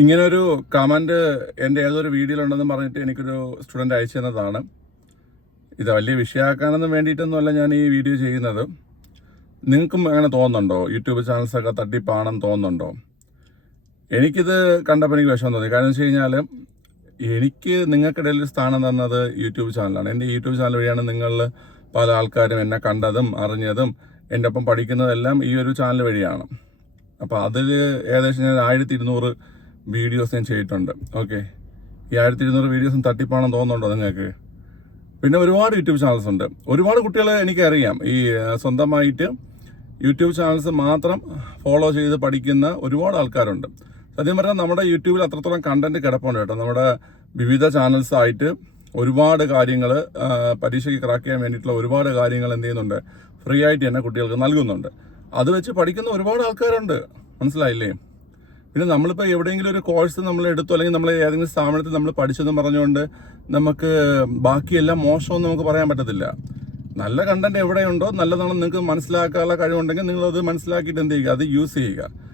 ഇങ്ങനൊരു കമൻറ്റ് എൻ്റെ ഏതൊരു വീഡിയോയിലുണ്ടെന്ന് പറഞ്ഞിട്ട് എനിക്കൊരു സ്റ്റുഡൻറ്റ് അയച്ചു തന്നതാണ്. ഇത് വലിയ വിഷയമാക്കാനൊന്നും വേണ്ടിയിട്ടൊന്നുമല്ല ഞാൻ ഈ വീഡിയോ ചെയ്യുന്നത്. നിങ്ങൾക്കും അങ്ങനെ തോന്നുന്നുണ്ടോ? യൂട്യൂബ് ചാനൽസൊക്കെ തട്ടിപ്പാണെന്ന് തോന്നുന്നുണ്ടോ? എനിക്കിത് കണ്ടപ്പോൾ എനിക്ക് വിഷമം തോന്നി. കാരണം വെച്ച് കഴിഞ്ഞാൽ എനിക്ക് നിങ്ങൾക്കിടയിൽ ഒരു സ്ഥാനം തന്നത് യൂട്യൂബ് ചാനലാണ്. എൻ്റെ യൂട്യൂബ് ചാനൽ വഴിയാണ് നിങ്ങൾ പല ആൾക്കാരും എന്നെ കണ്ടതും അറിഞ്ഞതും എൻ്റെ ഒപ്പം പഠിക്കുന്നതെല്ലാം ഈ ഒരു ചാനൽ വഴിയാണ്. അപ്പോൾ അതിൽ ഏകദേശം ഞാൻ 1200 വീഡിയോസ് ഞാൻ ചെയ്തിട്ടുണ്ട്. ഓക്കെ, ഈ 1200 വീഡിയോസും തട്ടിപ്പാണെന്ന് തോന്നുന്നുണ്ടോ നിങ്ങൾക്ക്? പിന്നെ ഒരുപാട് യൂട്യൂബ് ചാനൽസ് ഉണ്ട്. ഒരുപാട് കുട്ടികളെ എനിക്കറിയാം ഈ സ്വന്തമായിട്ട് യൂട്യൂബ് ചാനൽസ് മാത്രം ഫോളോ ചെയ്ത് പഠിക്കുന്ന ഒരുപാട് ആൾക്കാരുണ്ട്. സത്യം പറഞ്ഞാൽ നമ്മുടെ യൂട്യൂബിൽ അത്രത്തോളം കണ്ടന്റ് കിടപ്പുണ്ട് കേട്ടോ. നമ്മുടെ വിവിധ ചാനൽസ് ആയിട്ട് ഒരുപാട് കാര്യങ്ങൾ പരീക്ഷയ്ക്ക് ക്രാക്ക് ചെയ്യാൻ വേണ്ടിയിട്ടുള്ള ഒരുപാട് കാര്യങ്ങൾ എന്ത് ചെയ്യുന്നുണ്ട്, ഫ്രീ ആയിട്ട് തന്നെ കുട്ടികൾക്ക് നൽകുന്നുണ്ട്. അത് വെച്ച് പഠിക്കുന്ന ഒരുപാട് ആൾക്കാരുണ്ട്, മനസ്സിലായില്ലേ? പിന്നെ നമ്മളിപ്പോൾ എവിടെയെങ്കിലും ഒരു കോഴ്സ് നമ്മൾ എടുത്തു, അല്ലെങ്കിൽ നമ്മൾ ഏതെങ്കിലും സ്ഥാപനത്തിൽ നമ്മൾ പഠിച്ചെന്ന് പറഞ്ഞുകൊണ്ട് നമുക്ക് ബാക്കിയെല്ലാം മോശമെന്ന് നമുക്ക് പറയാൻ പറ്റത്തില്ല. നല്ല കണ്ടന്റ് എവിടെയുണ്ടോ, നല്ലതാണെന്ന് നിങ്ങൾക്ക് മനസ്സിലാക്കാനുള്ള കഴിവുണ്ടെങ്കിൽ നിങ്ങളത് മനസ്സിലാക്കിയിട്ട് എന്ത് ചെയ്യുക, അത് യൂസ് ചെയ്യുക.